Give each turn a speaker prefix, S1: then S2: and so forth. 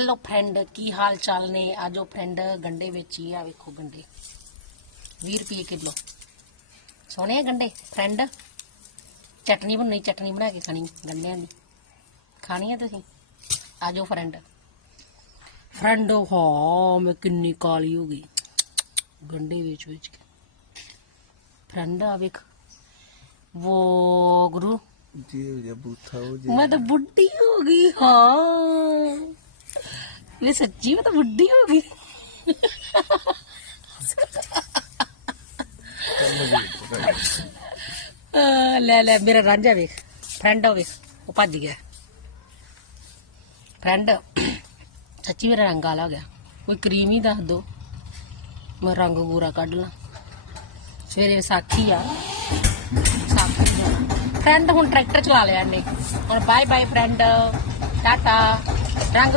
S1: Hello friend ਕੀ ਹਾਲ ਚਾਲ ਨੇ? ਆਜੋ ਫਰੈਂਡ ਗੰਡੇ ਵਿੱਚ ਹੀ ਆ ਵੇਖੋ ਗੰਡੇ। 20 ਰੁਪਏ ਕਿਲੋ। ਸੋਹਣੇ ਗੰਡੇ ਫਰੈਂਡ ਚਟਨੀ ਬਣਨੀ ਚਟਨੀ ਬਣਾ ਕੇ ਖਾਣੀ ਗੰਡਿਆਂ ਦੀ। ਖਾਣੀ ਆ ਤੁਸੀਂ? ਆਜੋ ਫਰੈਂਡ ਫਰੈਂਡ ਹਾਂ ਮੈਂ ਕਿੰਨੀ ਕਾਲੀ ਹੋ ਗਈ। ਗੰਡੇ ਵਿੱਚ ਵਿੱਚ ਕੇ। ਫਰੈਂਡ ਆ ਵੇਖ। ਵੋ ਗੁਰੂ
S2: ਜੀ ਹੋ ਜਾ ਬੂਥਾ ਹੋ
S1: ਮੈਂ ਤਾਂ ਬੁੱਢੀ ਹੋ ਗਈ ਹਾਂ। ਇਹ ਸੱਚੀ ਮੈਂ ਤਾਂ ਬੁੱਢੀ ਹੋ ਗਈ। ਆ, ਲੈ ਲੈ ਮੇਰਾ ਰਾਂਝਾ ਵੇਖ ਫਰੈਂਡ ਵੇਖ ਉਹ ਭੱਜ ਗਿਆ। ਫਰੈਂਡ ਸੱਚੀ ਮੇਰਾ ਰੰਗ ਆਲਾ ਹੋ ਗਿਆ। ਕੋਈ ਕਰੀਮ ਹੀ ਦੱਸ ਦੋ ਮੈਂ ਰੰਗ ਗੋਰਾ ਕੱਢ ਲਾਂ। ਸਵੇਰੇ ਵਿਸਾਖੀ ਆ। ਵਿਸਾਖੀ ਦਾ ਫਰੈਂਡ ਹੁਣ ਟਰੈਕਟਰ ਚਲਾ ਲਿਆ ਇਹਨੇ। ਹੁਣ ਬਾਏ ਬਾਏ ਫਰੈਂਡ ਟਾਟਾ। ਰੰਗ